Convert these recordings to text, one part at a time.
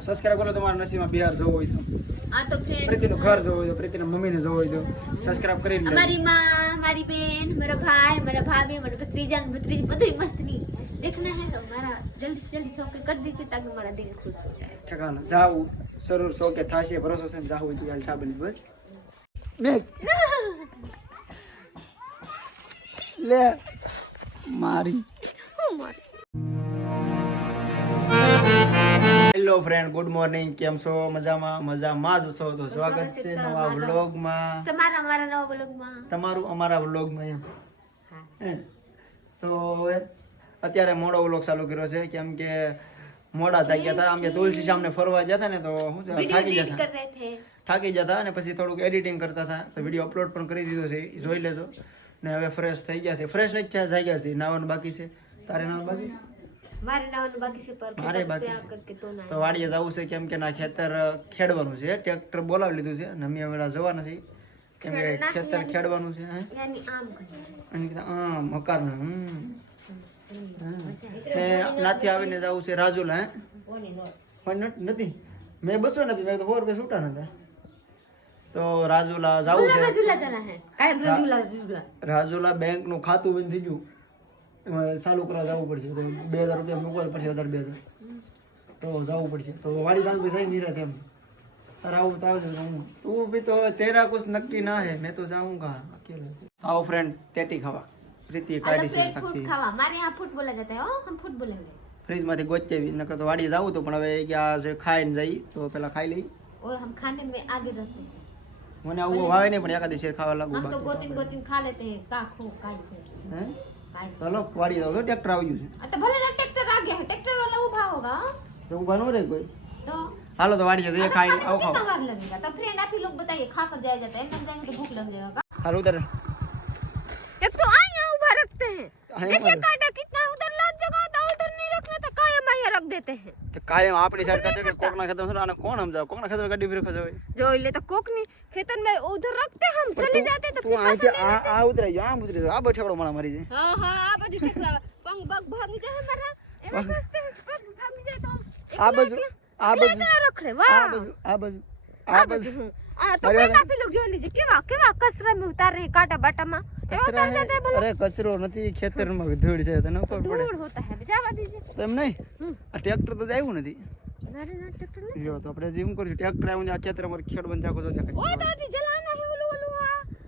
Subscribe કરો તમારા નસીબમાં બિહાર જવું હોય તો. આ તો ફ્રેન્ડ પ્રીતિનું ઘર જવો હોય તો પ્રીતિના મમ્મીને જવો હોય તો. સબસ્ક્રાઇબ કરીને અમારી માં મારી બેન મારા ભાઈ મારા ભાભી મારા ભત્રીજા ભત્રીજી બધું મસ્તની મારા જલ્દી સે જલ્દી સોકે કર દીજે તાકી મારા દિલ ખુશ હો જાય. ઠકાના જાવ સરૂર સોકે થાશે ભરોસો છે જાવ હાલ સાબન બસ. લે. લે. મારી. હેલો ફ્રેન્ડ ગુડ મોર્નિંગ કેમ છો? મજામાં? મજામાં જ છો? તો સ્વાગત છે નવા વ્લોગમાં. તમારા અમારા નવા વ્લોગમાં. તમારું અમારા વ્લોગમાં એમ. તો અત્યારે મોડો વ્લોગ ચાલુ કર્યો છે. કેમ કે મોડા થઈ હતા. અમે તુલસી સામે ફરવા જતા ને તો શું છે થાકી જતા થાકી જતા અને પછી થોડુંક એડિટિંગ કરતા હતા. તો વીડિયો અપલોડ પણ કરી દીધો છે. જોઈ લેજો. ને હવે ફ્રેશ થઈ ગયા છે. ફ્રેશ નહીં થયા થઈ ગયા છે. નાવાનું બાકી છે. તારે નાવાનું બાકી? મારે તો વાડીએ જવું છે કેમ કે ના ખેતર ખેડવાનું છે. ટ્રેક્ટર બોલાવી લીધું છે અને અમે હવે જવાના છીએ. કેમ કે ખેતર ખેડવાનું છે આમ મકાન ને નાથી આવીને જવું છે રાજુલા હે? નથી. મેં બસો નથી મેં તો સો રૂપિયા છૂટા નથી તો રાજુલા જવું છે. રાજુલા બેંકનું ખાતું બંધ થઈ ગયું. ચાલુ કરવા જવું પડશે. બે હજાર રૂપિયા મોકલવા પડશે હજાર બે હજાર. તો જવું પડશે. તો વાડી કામ થાય નિરાત એમ. તારે આવું તો આવજો. હું તું બી તો તેરા કુછ નક્કી ના હે. મેં તો જાઉં જાઉંગા આવો ફ્રેન્ડ ટેટી ખાવા. પ્રીતિ કાઢી છે તકતી ખાવા. મારે આ ફૂટ બોલા જતા હો હમ ફૂટ બોલે ફ્રીજમાંથી ગોચેવી નકર તો વાડી જાવું તો પણ હવે કે આ જે ખાઈને જઈ તો પેલા ખાઈ લઈ. ઓય હમ ખાને મે આગે રખતે મને આવું વાવે નહીં પણ એકાદી શેર ખાવા લાગુ તો ગોતીન ગોતીન ખા લેતે કાખો કાઈ હે? ચાલો વાડીએ જાવ ટ્રેક્ટર આવી ગયું છે आ, तो भले ना ट्रैक्टर आ गया है ट्रैक्टर वाला उभा होगा તો ઊભા ન રહે કોઈ तो હાલો તો વાડીએ જઈએ अरे ખાઈને खाने में આવો कितना ખાઓ बार लगेगा तो फ्रेंड आप ही लोग बताइए खा कर जाया जाता है एकदम जाएंगे तो भूख लग जाएगा હારું ઉતર एक तो आ यहाँ उभा रखते हैं हाँ, देखिए यहाँ कांटा कितना उधर लात जगह था उधर नहीं रखना था कायम यहाँ रख देते हैं તો કાયમ આપણી સાઈડ કાઢે કે કોકના ખેતર આને કોણ સમજાવ કોકના ખેતર ગાડી ફેર ખજાવે जो ले तो कोक नहीं खेतन में उधर रखते हम चले जाते तो તું અહીંથી આ આ ઉતરાઈ ગયો આમ ઉતરી ગયો આ બઠેવડો મારા મારી જાય હા હા આ બધું ઠેકડા પંગ બગ ભાગી જાય મારા એમાં સસ્તે પગ ભાગી જાય તો આ બાજુ આ બાજુ આ બાજુ આ બાજુ આ બાજુ આ તો કાપી લોક જોઈ લીજે કેવા કેવા કસરા મે ઉતારે કાટા બાટામાં અરે કચરો નથી ખેતરમાં ધૂળ છે તને ખબર પડે ધૂળ હોતા હે જવા દીજે તેમ નહીં આ ટ્રેક્ટર તો આવ્યું નથી યો તો આપણે જીમ કરશું ટ્રેક્ટર આવ્યું આ ખેતરમાં ખેડ બંધ જાકો જો દેખાય ઓ દાદી જલાના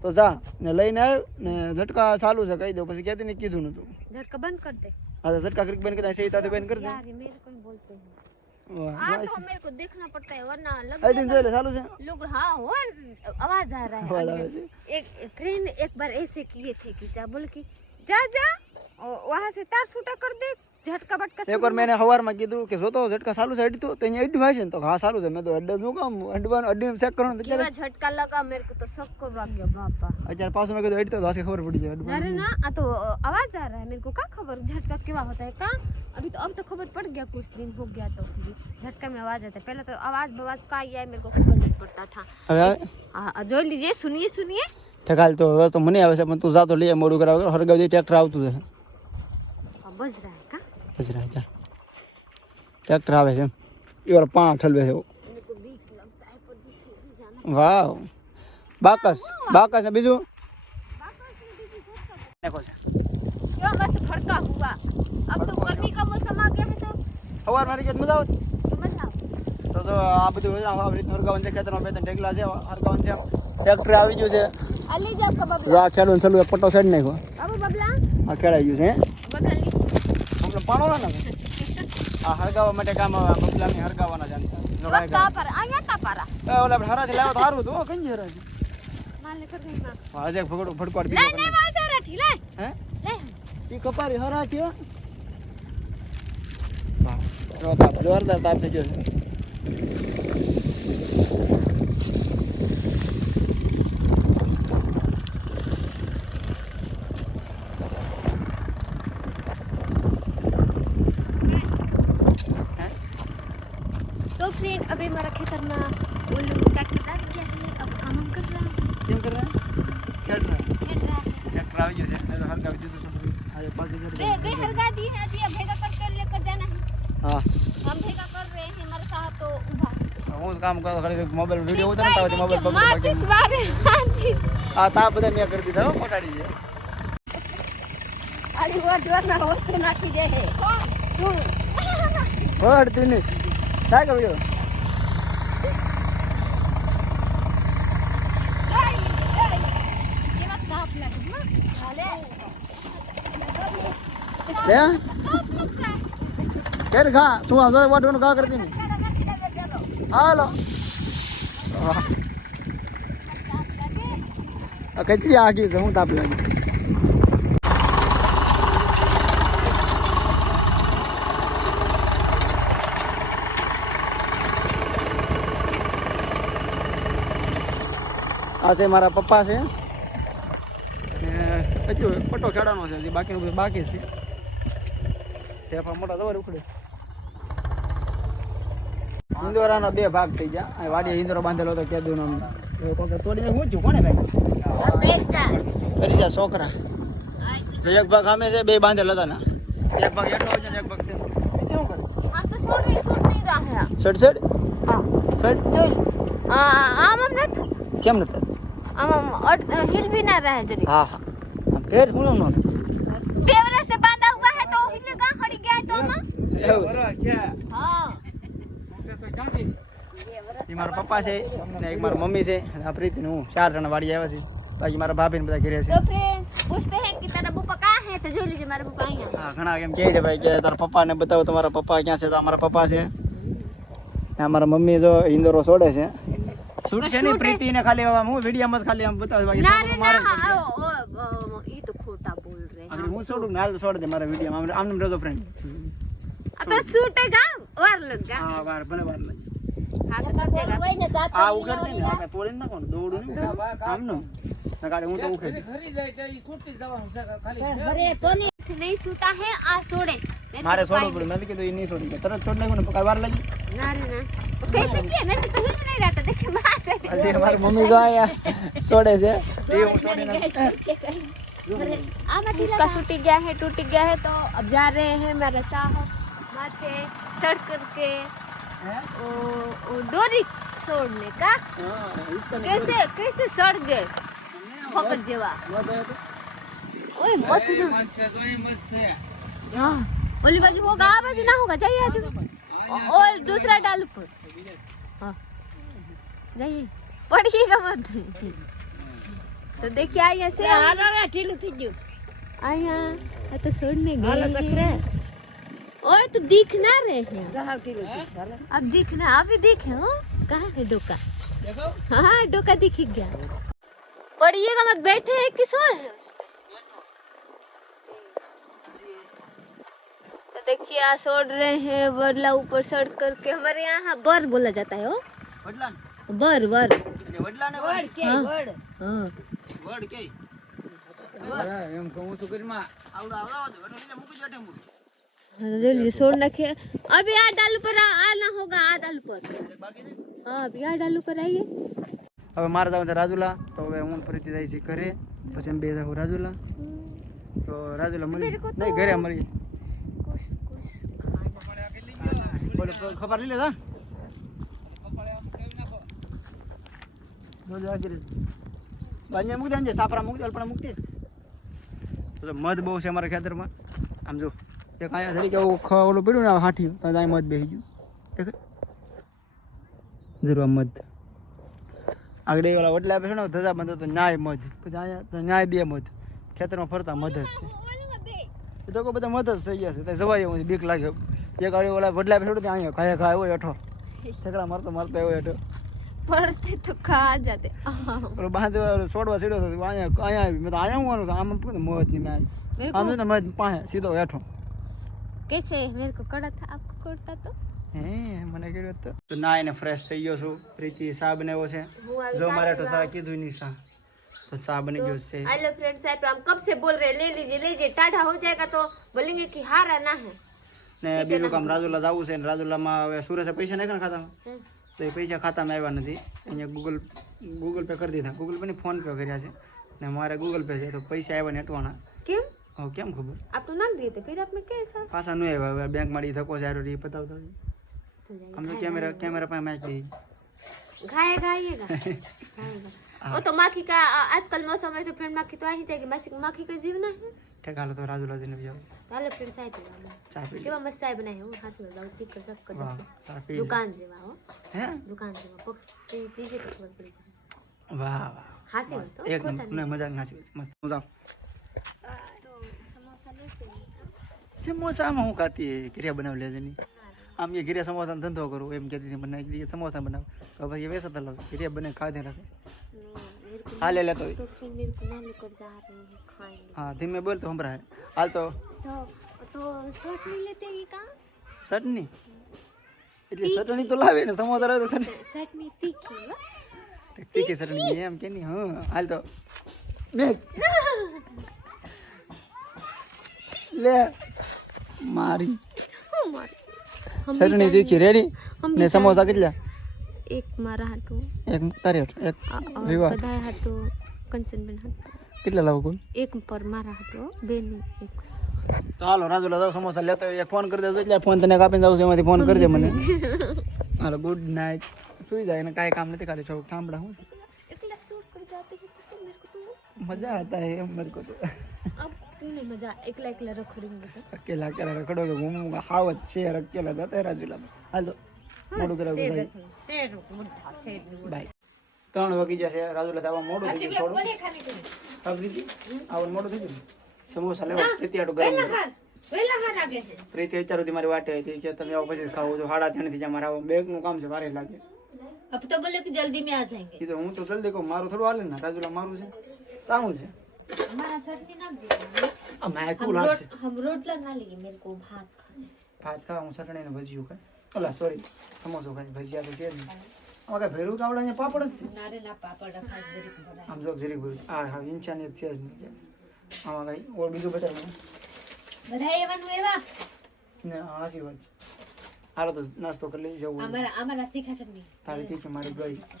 खपारी તો જા ને લઈને આવ્યો ને ઝટકા ચાલુ છે કહી દો પછી કહેતી ને કીધું નતું झटका बंद कर दे હા તો ઝટકા ક્રિક બંધ કરતા સહી તાતે બંધ કરી દે यार ये मेरे को ही बोलते हैं વાહ, आ વાહ. तो मेरे को देखना पड़ता है वरना लग આઈડીન જોઈ લે ચાલુ છે लोग हाँ हो आवाज आ रहा है आवाज आ अंदर। रही एक फ्रेंड एक बार ऐसे किए थे कि जा बोले कि जा जा और वहां से तार छूटा कर दे झटका बटका એક વાર મેં એને સવારમાં કીધું કે જોતો ઝટકા ચાલુ છે અડી તો તો અહીંયા અડ્યું છે ને તો હા ચાલુ છે મેં તો અડ્ડ શું કામ અડવાનું અડીને ચેક કરવાનું તો केवा અત્યારે झटका लगा मेरे को तो शक कर गया बापा અત્યારે પાછું મેં કીધું અડી તો હાથે ખબર પડી જાય अरे અડવાનું ना आ तो आवाज आ रहा है मेरे को क्या खबर झटका केवा होता है कहाँ अभी तो अब तो खबर पड़ गया कुछ दिन हो गया तो फिर झटका में आवाज आता है पहले तो आवाज बवाज का ही है मेरे को खबर नहीं पड़ता था હવે આવે? हाँ, जो लीजिए सुनिए सुनिए ઠેકાલ તો હવે તો મને આવે છે પણ તું જાતો લઈએ મોડું કરાવ હરગાવી ટ્રેક્ટર આવતું છે हाँ, बज પજરા જા ટ્રેક્ટર આવે છે એ ઓલા પાણ ઠલવે છે. વાવ. બાકસ. બાકસ ને બીજું? સવાર મારી જત મજા આવત? તો તો આ બધું હોય ખેતરમાં બે ત્રણ ઢેકલા છે હરગાવન છે. આવી ગયું છે. આ ખેડૂત છેલ્લું પટ્ટો ખેડ નાખ્યો. ખેડાઈ ગયું છે તો પાણો ને આ હળગાવવા માટે કામ આવે આ બબલાને હળગાવવાના જાણતા નો કાય કા પર? આયા ઓલા આપણે હરાથી લાવ્યો તો હારું તો કઈ જરા માલ ફગડો ફડકોડ લે લે માં સરાઠી લે હે? લે ઈ કપારી હરા થયો રોતા જોરદાર તાપ થઈ ગયો वाला वो लोग टैक्टर रह गया है? अब काम कर रहा है। क्या कर रहा है? खेल रहा है। खेल रहा है। टैक्टर आवे जैसे ऐसा हल्का भी दे दो अरे बाकी कर बे बे हल्का दी है दिया भेगा कर कर ले कर देना है। हाँ। हम भेगा कर रहे हैं हमारे साथ तो उभा। वो काम कर खड़े मोबाइल वीडियो उतारता है मोबाइल पकड़ पकड़ माचिस मारे हाँ। जी आ ता बता मैं कर दीदा पटाड़ी जे अरे वो डर ना तो हो तो नाखी जे है कौन तू और दिन काय कबियो કેર ઘા શું આમ વાટવાનું કા કરતી નહીં. હાલો. કેટલી આગી છે, હું તાપ લાગી આ છે મારા પપ્પા છે. પટ્ટો ખેડાનો છે જે બાકીનું બાકી છે ઢેફા મોટા દવા ઉખડે ઇન્દોરાનો બે ભાગ થઈ ગયા વાડીએ ઇન્દોરો બાંધેલો હતો કેદુ નો તોડીને હું છું કોને ભાઈ અરીસા છોકરા એક ભાગ સામે છે બે બાંધેલા હતા ને એક ભાગ એટલો છે એક ભાગ છે કેવું કરે આ તો છોડ રહી છોડ નહીં રહ્યા છોડ છોડ હા છોડ જોઈ આ આમ આમ નત કેમ નત આમ આમ હિલ બી ના રહે જરી હા હા આમ પેર શું નો बेवरे से बांधा हुआ है तो हिलेगा खड़ी गया है तो हम हाँ એ મારા પપ્પા છે ને એક મારા મમ્મી છે અને આ પ્રીતિ ને હું ચાર જણા વાડી આવ્યા છે બાકી મારા ભાભી ને બધા ઘરે છે तो फ्रेंड पूछते हैं कि तेरा बुपा कहाँ है तो जो लीजिए मेरा बुपा यहाँ હા ઘણા એમ કહે છે ભાઈ કે તારા પપ્પા ને બતાવો તમારા પપ્પા ક્યાં છે તો અમારા પપ્પા છે ને અમારા મમ્મી જો ઇન્દોરો છોડે છે શૂટ છે ને શૂટ એ- પ્રીતિ ને ખાલી આમ હું વિડીયોમાં જ ખાલી આમ બતાવે બાકી ना છોડવું रे મારે હું છોડું હાલ છોડી દે મારા વિડીયો આમ આમ રજો ફ્રેન્ડ તો છૂટેગા વાર લગા હા વાર ભલે વાર લગા આ ઉખેડતી ને આ તોડી નાખો ને દોડું આમ નું ગાડી હું તો ઉખેડી ખરી જાય તો ઈ છૂટી જવાનું છે ખાલી અરે તો નહીં છૂટા હે આ છોડે મારે છોડવું પડે મેં કીધું ઈ નહીં છોડી તરત છોડ નાખ્યું ને પકડ વાર લાગી ના રે ના કઈ સકી મેં તો હિલ નહીં રહેતા દેખે માસે અરે મારી મમ્મી જો આયા છોડે છે તે હું છોડી નાખું इसका सूट गया है टूट गया है तो अब जा रहे हैं मैं रसा माथे सड़ करके डोरी छोड़ने का। कैसे कैसे सड़ गए? फकत ओए मत से मत से। हाँ बाजू होगा आ बाजू ना होगा जाइए आज। हाँ, और दूसरा डाल पर हाँ। जाइए। पड़िएगा मत। तो देखिए आइए से आया आ तो छोड़ने गए ओए तो दिख ना रहे हैं अब दिखना अभी दिखे हो कहाँ है डोका દેખાવ? हाँ डोका दिख गया पढ़िएगा मत बैठे हैं कि सोए हैं तो देखिए आ छोड़ रहे हैं बरला ऊपर सड़ करके हमारे यहाँ बर बोला जाता है हो વડલા ને? बर बर એટલે વડલા ને વડ? हाँ हाँ વડ કે. એમ કહું છું કરીમાં આવડો આવડો વડો મૂકી જટે મૂકી જલ્દી છોડ નાખે. અભી આ ડાલ ઉપર આ ના હોગા આ ડાલ ઉપર. હા અભી આ ડાલ ઉપર આઈએ. હવે મારે જવાનું રાજુલા તો હવે હું ફરીથી જાય છે ઘરે પછી બે જાઉં રાજુલા. તો રાજુલા મળી નહીં ઘરે મળી ખબર લઈ લેતા? આગળ. બાંધીને મૂકી દેજે સાપરા મૂકી દે પણ મૂકી તો મધ બહુ છે અમારા ખેતરમાં. આમ જો, એક અહીંયા તરીકે ઓલું પડ્યું ને હાઠ્યું, તો અહીં મધ બેસી ગયું. દેખાય? જરૂર મધ. આગળ ઓલા વડલા આપે છે ને ધજા બંધ તો ન્યાય મધ. પછી અહીંયા તો ન્યાય બે મધ. ખેતરમાં ફરતા મધ જ છે. એ તો બધા મધ જ થઈ ગયા છે. ત્યાં જવાય એવું બીક લાગે. એક આડી ઓલા વડલા આપે ત્યાં અહીંયા ખાયા ખાય હોય અઠો ઠેકડા મારતો મારતો એવો અઠો पढ़ते तो खा जाते आह, ઓલો બાંધો ઓલો છોડવા સીડ્યો હતો અહીંયા અહીંયા આવી મેં તો અહીંયા હું આનું આમ મધ નહીં મેં मेरे આમ को છે ને મધ પાસે સીધો હેઠો कैसे मेरे को कड़ा था आपको कोड़ता तो હે મને કીધું તો તો ના એને ફ્રેશ થઈ ગયો છું પ્રીતિ સા બનાવ્યો છે હું આવી જો મારે તો સારી સા કીધું નહીં સા તો સા બની ગયો છે हेलो फ्रेंड्स आप हम कब से बोल रहे हैं ले लीजिए ले लीजिए टाढ़ा हो जाएगा तो बोलेंगे कि हारा ना है ને બીજું કામ રાજુલા જવું છે ને રાજુલામાં હવે સુરેશે પૈસા નાખ્યા ને ખાતામાં તો એ પૈસા ખાતામાં આવ્યા નથી અહીંયા ગૂગલ ગૂગલ પે કરી દીધા ગૂગલ પે નહીં ફોન પે કર્યા છે ને મારે ગૂગલ પે છે તો પૈસા આવ્યા ને અટવાના क्यों હવે કેમ ખબર आप तो नाक दिए थे फिर आप में कैसा પાછા નહીં આવ્યા હવે બેંકમાં ઈ ધક્કો સારો એ બતાવતા હોય. तो जाइए આમ તો કેમેરા કેમેરા પાસે મેચ દઈ खाएगा आइएगा खाएगा वो तो माखी का आ- आजकल मौसम है तो फ्रेंड माखी तो आ ही जाएगी मासी माखी का जीवन है ઠેક હાલો તો રાજુલા જઈને બી આવું હાલો ફ્રેન્ડ સાહેબ ચા પી કેવા મસ્ત સાહેબ બનાવી હું હાથ મેં લાવું તીખ સક કર વાહ દુકાન જેવા હો હે દુકાન જેવા પક પીજે તો ખબર પડી જાય વાહ વાહ હાસી મસ્ત એક નંબર મજા નાસી મસ્ત મજા સમોસા લેતી સમોસામાં હું ખાતી કિરિયા બનાવી લેજે ની આમ એ ઘીરિયા સમોસાનો ધંધો કરું એમ કહેતી હતી બનાવી દઈએ સમોસા બનાવ તો પછી એ વેસતા લાવ ઘીરિયા બને ખાધે રાખે नो, मेरे को હા લે લેતો હોય. तो फिर मेरे को ना लेकर जा रहे हैं खाएंगे હા ધીમે બોલ તો સંભળાય હાલ તો तो तो शर्ट नहीं लेते ये कहाँ ચટણી એટલે ચટણી તો લાવે ને સમોસા રહે તો ચટણી शर्ट में तीखी हो તીખી ચટણી એમ કે નહીં હા હાલ તો બે લે મારી हमारे हम भी ચટણી તીખી રેડી? ને સમોસા કેટલા? એક મારા હાટુ. એક તારે હાટુ એક વિવાહ. બધા હાટુ કંચનબેન હાટુ. કેટલા લાવો કુલ એક પર મારા હાટુ બે ની એક. તો હાલો રાજુલા જાવ સમોસા લેતા એક ફોન કરી દેજો એટલે ફોન તને કાપીને જાવ છું એમાંથી ફોન કરજે મને. હાલો ગુડ નાઇટ સુઈ જાય ને કાંઈ કામ નથી ખાલી છોક ઠામડા હું. મજા આતા હે મેરે કો તો. કેવી મજા એકલા એકલા રખડું બધા. અકેલા અકેલા રખડો કે હું હાવ જ શેર અકેલા જતા રાજુલામાં. હાલો મોડું કરાવું શેર મોટા શેર બાય. ત્રણ વાગી જશે રાજુ રાજુલા દાવા મોડું થઈ ગયું થોડું. ખબરીજી આવન મોડું થઈ ગયું? સમોસા લેવા તેતિયાડું ગરમ પ્રીતિ અત્યાર સુધી મારી વાટે હતી કે તમે આવો પછી ખાવું. છો હાડા ત્રણથી મારા બેંકનું કામ છે મારે લાગે. અબ તો બોલે કે જલ્દી મેં આ જાયંગે હું તો જલ્દી કહું મારું થોડું હાલે ને રાજુલા મારું છે. તાવું છે? हमारा सब्जी ना दीजिए આ માયકું हम લાગશે रोट हम रोटला ना लिए मेरे को भात खाना है। ભાત ખાવા હું ચટણી ને ભજીયું ખાય ઓલા સોરી સમોસો ખાય ભજીયા તો છે જ નહીં આમાં કઈ ભેરું કાવડા અહીંયા પાપડ જ છે नारे ना पापड़ रखा है जरीक बड़ा આમ જો જરીક ભેરું આ હા ઇન્સાનિયત છે જ નહીં આમાં કઈ ઓર બીજું બતાવ મને बधाई एवं एवा ને હાસી વાત છે હાલો તો નાસ્તો કરી લઈ જવું हमारा हमारा तीखा चटनी તારી તીખી મારી ગઈ ચાલ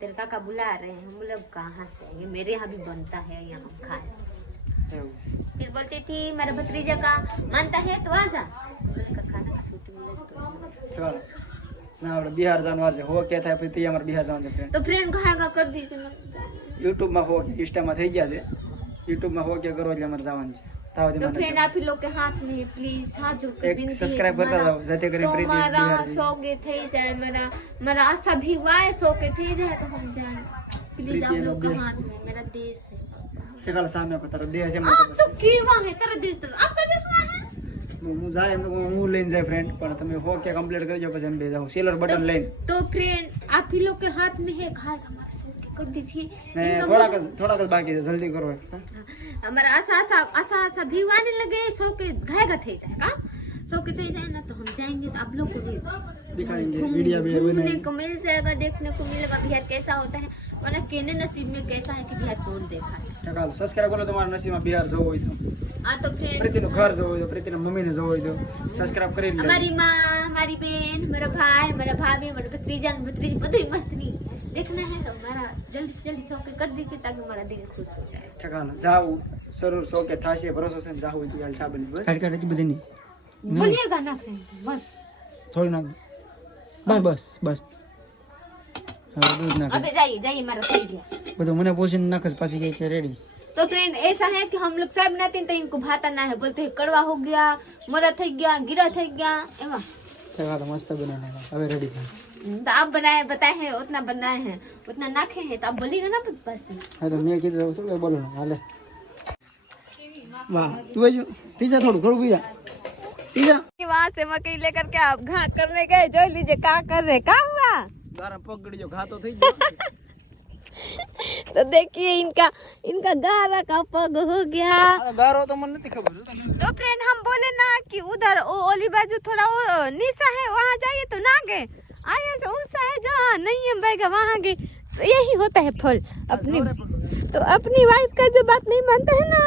तेरे काका बुला रहे हैं हम लोग कहाँ से आएंगे मेरे यहाँ भी बनता है यहाँ हम खाए એવું છે. फिर बोलती थी मेरा भतीजा का मानता है तो आजा बोले का खाना का शूटिंग मिले तो ચાલો ના આપણે બિહાર જવાનું વાર છે હો કે થાય પછી અમારે બિહાર જવાનું છે ફ્રેન્ડ तो फ्रेंड कहेगा कर दीजिए ना યુટ્યુબમાં હો કે ઇન્સ્ટામાં થઈ ગયા છે યુટ્યુબમાં હો કે કરો એટલે અમારે જવાનું છે તાવ तो फ्रेंड आप ही लोग के हाथ में है प्लीज हाथ जोड़ के એક विनती है સબસ્ક્રાઇબ કરતા तुम्हारा- જાઓ જેથી કરીને तो પ્રીતિ हमारा બિહાર જઈ. सोगे थे जाए मेरा मेरा आशा भी हुआ है सोके थे जाए तो हम जाए प्लीज प्रीति आप है लोग के लोग हाथ में मेरा देश है ચાલો સામે આપો તારો દેહ છે મને आप ખબર तो છે. कीवा है तेरा देश तो आपका देश कहाँ है હું હું જાય એમ તો હું લઈને જાય ફ્રેન્ડ પણ તમે હો કે કમ્પ્લીટ કરજો પછી એમ બે જાઉં સેલર બટન લઈને तो फ्रेंड आप ही लोग के हाथ में है घात हमारा सोके कर दीजिए ને इनका થોડાક જ થોડાક જ બાકી છે જલ્દી કરો હા? मन- हमारा आशा आशा आशा आशा भी आने लगे सो के घायगा थे जाए का सो के थे जाए ना तो हम जाएंगे तो आप लोग को भी दिखाएंगे घूम- वीडियो वीडियो घूमने बनाएंगे को मिल जाएगा देखने को मिलेगा बिहार कैसा होता है वरना केने नसीब में कैसा है कि बिहार कौन देखा है ચાલો સબસ્ક્રાઇબ કરો તમારા નસીબમાં બિહાર જવું હોય તો हाँ तो फ्रेंड પ્રીતિનું ઘર જવું હોય તો પ્રીતિના મમ્મીને જવું હોય તો સબસ્ક્રાઇબ કરી લે हमारी माँ हमारी बहन मेरा भाई मेरा भाभी मेरा भतीजा भतीजी બધું મસ્ત નહીં देखना है तो हमारा जल्दी से जल्दी सो के कर दीजिए ताकि हमारा दिल खुश हो जाए ઠેકાણા જાવું સરુર સો કે થાશે ભરોસો છે ને જાવું હોય તો હાલ ચા બની બસ કાઢ કાઢ બધી નહીં बोलिएगा ना फ्रेंड बस થોડું નાખ બસ બસ બસ હવે દૂધ નાખ अबे जाइए जाइए हमारा सही गया બધું મને પૂછીને નાખ જ પાછી ગઈ કે રેડી तो फ्रेंड ऐसा है कि हम लोग चाय बनाते हैं तो इनको भाता ना है बोलते हैं कड़वा हो गया मोरा થઈ ગયા गिरा થઈ ગયા एवा ઠેકાણા મસ્ત બનાવીને હવે રેડી થાય तो आप बनाए बताए हैं उतना बनाए हैं उतना नाखे हैं तो आप बोलिएगा ना बस હા તો મેં કીધું થોડું બોલો ને હાલે વાહ તું બાજુ પીજા થોડું થોડું પીજા પીજા वहाँ से मकई लेकर के आप घाट करने गए जो लीजिए क्या कर रहे क्या हुआ ગારા પગ ગળી ગયો ઘા તો થઈ ગયો तो देखिए इनका इनका गारा का पग हो गया આ ગારો તો મને નથી ખબર तो फ्रेंड हम बोले ना कि उधर वो ओली बाजू थोड़ा वो नीचा है वहाँ जाइए तो ना गए आए तो ऊँचा है जहाँ नहीं है बैगा वहाँ गए तो यही होता है फल अपनी तो अपनी वाइफ का जो बात नहीं मानता है ना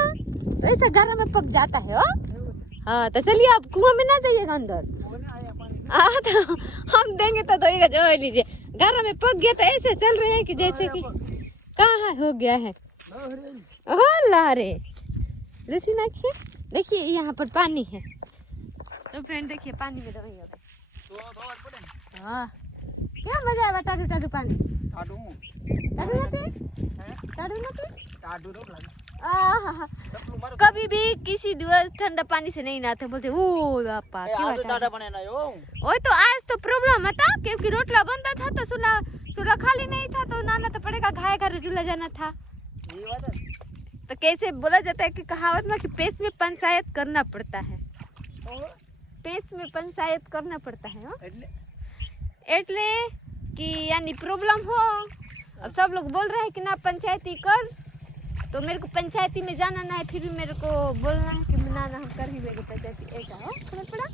तो ऐसा गारा में पक जाता है ओ हाँ तो चलिए आप कुआँ में ना जाइएगा अंदर। हाँ तो हम देंगे तो ये जो लीजिए। गारा में पक गया तो ऐसे चल रहे हैं कि जैसे कि कहाँ हो गया है? हो ला रे ऋषि नाखिए देखिए यहाँ पर पानी है। तो फ्रेंड देखिए पानी में दवाई हाँ। क्या मज़ा आया टाटू टाटू पानी। टाटू नहीं टाटू नहीं आहा। कभी भी किसी दिवस ठंडा पानी से नहीं नहाते बोलते ओ बापा ओए तो आज तो प्रॉब्लम था क्योंकि रोटला बनता था तो चूल्हा चूल्हा खाली नहीं था तो नहाना तो पड़ेगा घाय घर चूल्हा जाना था। तो कैसे बोला जाता है कि कहावत में कि पेट में पंचायत करना पड़ता है। पेट में पंचायत करना पड़ता हाँ? એટલે कि यानी प्रॉब्लम हो अब सब लोग बोल रहे हैं कि ना पंचायती कर तो मेरे को पंचायती में जाना ना है फिर भी मेरे को बोलना है कि ना ना हम कर ही लेंगे पंचायती ऐसा हो समझ पड़ा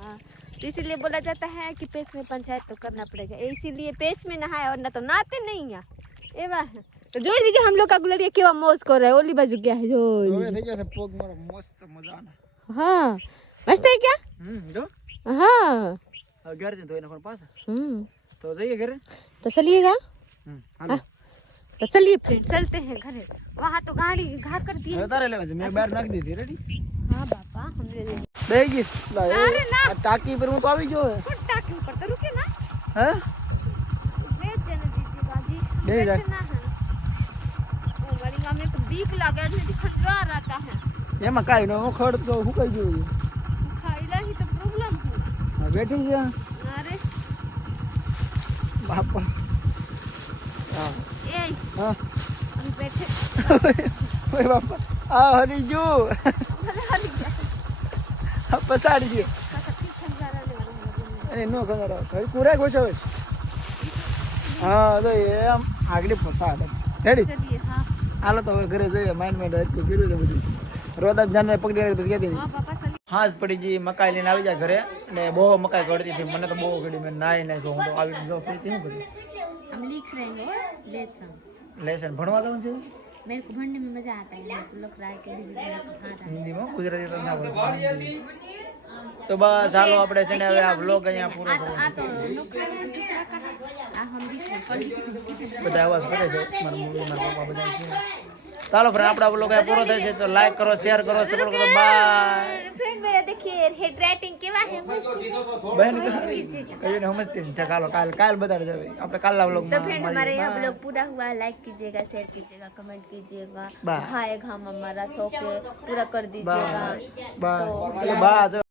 हाँ तो इसीलिए बोला जाता है कि पेश में पंचायत तो करना पड़ेगा इसीलिए पेश में नहाए और ना तो नहाते नहीं यहाँ એ વાહ તો જોઈ લીજે હમ લોકો ગુલરિયા કેવા મોજ કરે ઓલી બાજુ ગયા છે જોઈ હવે લીજે. થઈ જશે પગ મારો મસ્ત મજાના હા મસ્ત है क्या હમ જો हाँ घर से तो धोना पास? हम्म। तो जाइए घर। तो चलिएगा? हम्म, हाँ। तो चलिए फ्रेंड चलते हैं घर। वहाँ तो गाड़ी घा कर दी मैं बाहर नाक देती रेडी हाँ देगी टाकी पर मुको आवी जो है। टाकी पर? तो रुके ना। हैं? बैठ जाने दीजिए बाजी। बैठ जाना है। ओ बड़ी माँ में तो बीक लगा है दिखा रहा रहता है। ये मकाई नो खोड़ तो हुकाई जो है। ही तो બેઠી છે? અરે. પસાડી દે અરે નો ખંગાડો કઈ કુરા ગોછો હા તો એમ આગળ પસાડ. હાલો તો હવે ઘરે જઈએ. માઇન્ડ માઇન્ડ કર્યું છે બધું. રોજ આપ પકડી પછી કહેતી નહીં હાજ પડી ગઈ મકાઈ લઈને આવી જાય ઘરે અને બહુ મકાઈ ગળતી હતી મને તો બહુ ગળી મેં નાઈ નાખ્યો હું તો આવી જો પીતી હું બધું हम लिख रहे हैं लेसन લેસન ભણવા દઉં છું मेरे को पढ़ने में मजा आता है लोग लोग राय के भी मेरा तो हाँ था હિન્દીમાં ગુજરાતી તો ના આવડે. તો બસ હાલો આપણે છે ને હવે આ વ્લોગ અહીંયા પૂરો आ तो કરવો आ तो नौकर है दूसरा का है आ हम लिख रहे हैं कल लिख रहे हैं બધા અવાજ કરે છે મારા મમ્મી મારા પપ્પા બધા છે ચાલો ફ્રેન્ડ આપણા વ્લોગ અહીંયા પૂરો થાય છે તો લાઈક કરો શેર કરો સપોર્ટ કરો બાય फ्रेंड मेरा देखिए हेड राइटिंग केवा है બહેન કહીએ ને સમજતી નથી ચાલો કાલ કાલ બતાડજો હવે. આપણે કાલના વ્લોગ तो फ्रेंड हमारे यहाँ ब्लॉग पूरा हुआ लाइक कीजिएगा शेयर कीजिएगा कमेंट कीजिएगा बाय। खाए हम हमारा शौक पूरा कर दीजिएगा બાય બાય तो એટલે બસ